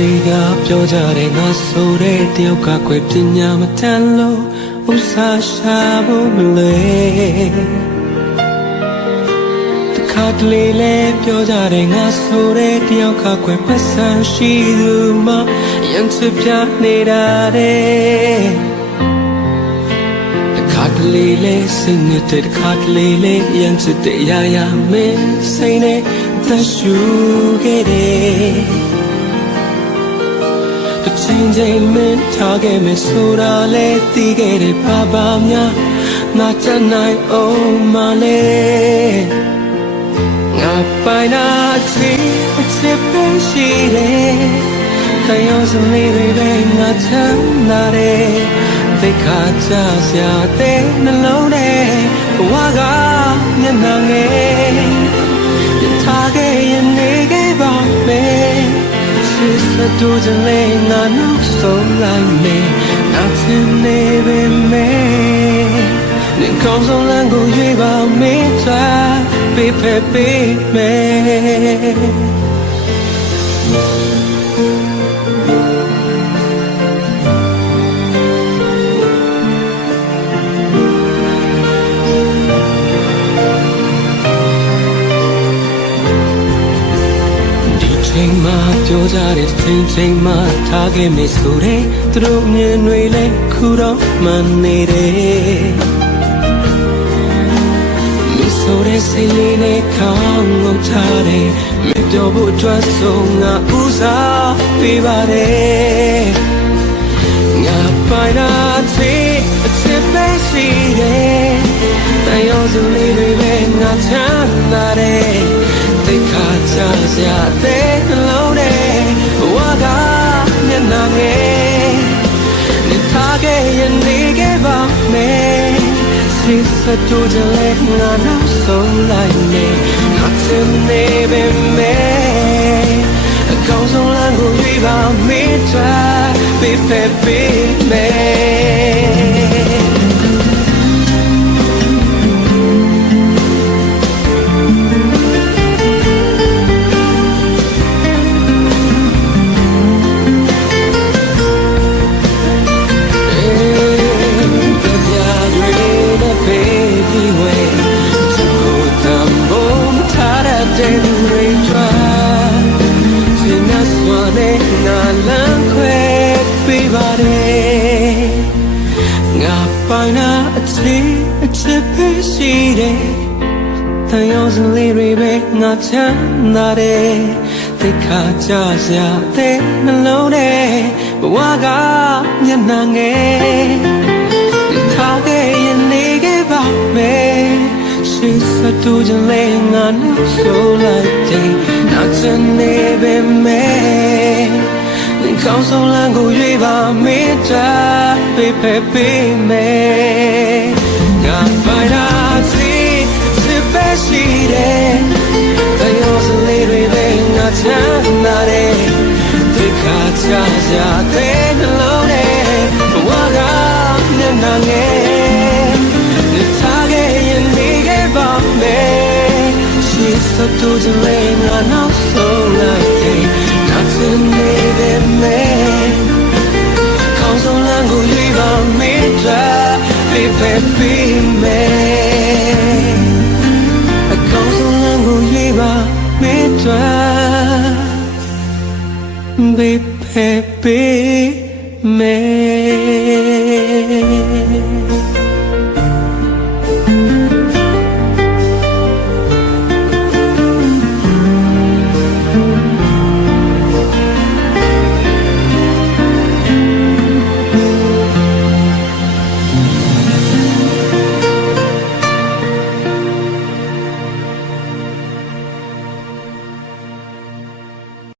တွေကပြောကြတယ်ငါဆိုတဲ့တယောက်ကကွယ်ပညာမတန်လို့ဥစားရှာဖို့မလဲတခါတလေလဲပြောကြတယ်ငါဆိုတဲ့တယောက်ကကွယ်ပတ်စံရှိသူမှရန်ချပြနေတာတဲ့တခါတလေလေစိတ်နဲ့တခါတလေလေရန်စစ်တဲ့ရာရာမင်းစိတ်နဲ့သက်ရှူခဲ့တယ် တစ်ချိန်ချိန်မင်းထားခဲ့မယ်ဆိုတာလေသိခဲ့တယ်ဘာဘာများငါချနိုင်အောင်မလဲငါပိုင်နာချီအချစ်ပဲရှိတယ်ခရောစလေးတွေပဲငါချမ်းသာတယ်သိခါချစရာတဲ့နှလုံးနဲ့ဘဝကမျက်နှာငယ် ချစ်စတူးကြလေငါနောက်ဆုံးလိုက်မယ်ငါချင်နေပေမဲ့နေကောင်းဆုံးလမ်းကို ပြောကြတဲ့ချိန်ချိန်မှာထားခဲ့မေဆိုတဲ့သူတို့မြင်တွေလည်းခုတော့မှန်နေတယ်မဆိုတဲ့စိတ်လေးနဲ့ခေါင်းငုံထားတယ်မပြောဖို့အတွက်ဆုံးငါဦးစားပေးပါတယ်ငါပိုင်တာချစ်အချစ်ပဲရှိတယ်တန်ရောစလေးတွေပဲငါချမ်းသာတယ်တိတ်ခါချစရာတဲ့ ရင်နေခဲ့ပါမယ်စိတ်စတူးကြလဲငါနောက်ဆုံးလိုက်နေငါချင်နေပေမဲ့အကောင်းဆုံးလမ်းကိုရွေးပါမိသားပေးဖက်ပေးမယ် sleep အချစ်ပဲရှိတယ်တန်ရုံစလေးတွေပဲငါချမ်းသာတယ်သိခါကြရတဲ့နှလုံးနဲ့ဘဝကမျက်နှာငယ်ဒီခါကရင်နေခဲ့ပါမယ်ရှိစတူကြလေငါနဲ့ဆိုလိုက်တယ်နောက်ချင်နေပဲမယ်ဒီကောင်းဆုံးလမ်းကိုရွေးပါမေတ္တာပေးပေးပေးမယ် တယ်တယောစလေးတွေလည်းငါချမ်းသာတယ်ဒီခါချာချာတဲ့နှလုံးနဲ့ဘဝကမျက်နှာငယ်ဒီထားခဲ့ရင်မိခဲ့ပါမယ် She's so to the lane I know so like hey not to live in me ကောင်းဆုံးလမ်းကိုရွေးပါမေတ္တာ Baby ပေးမယ်